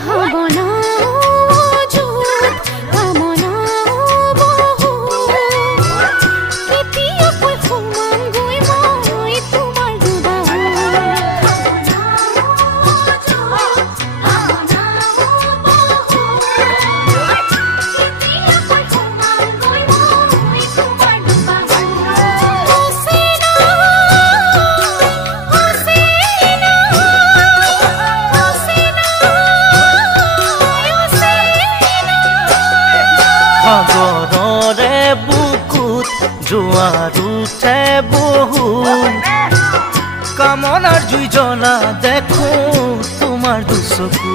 ভাৱনা অযুত কামনা বহুত কেতিয়াকৈ সোমামগৈ মই তোমাৰ সাগৰৰে বুকুত জোৱাৰ উঠে বহুত কামনাৰ জুই জ্বলা দেখো তোমাৰ দুচকু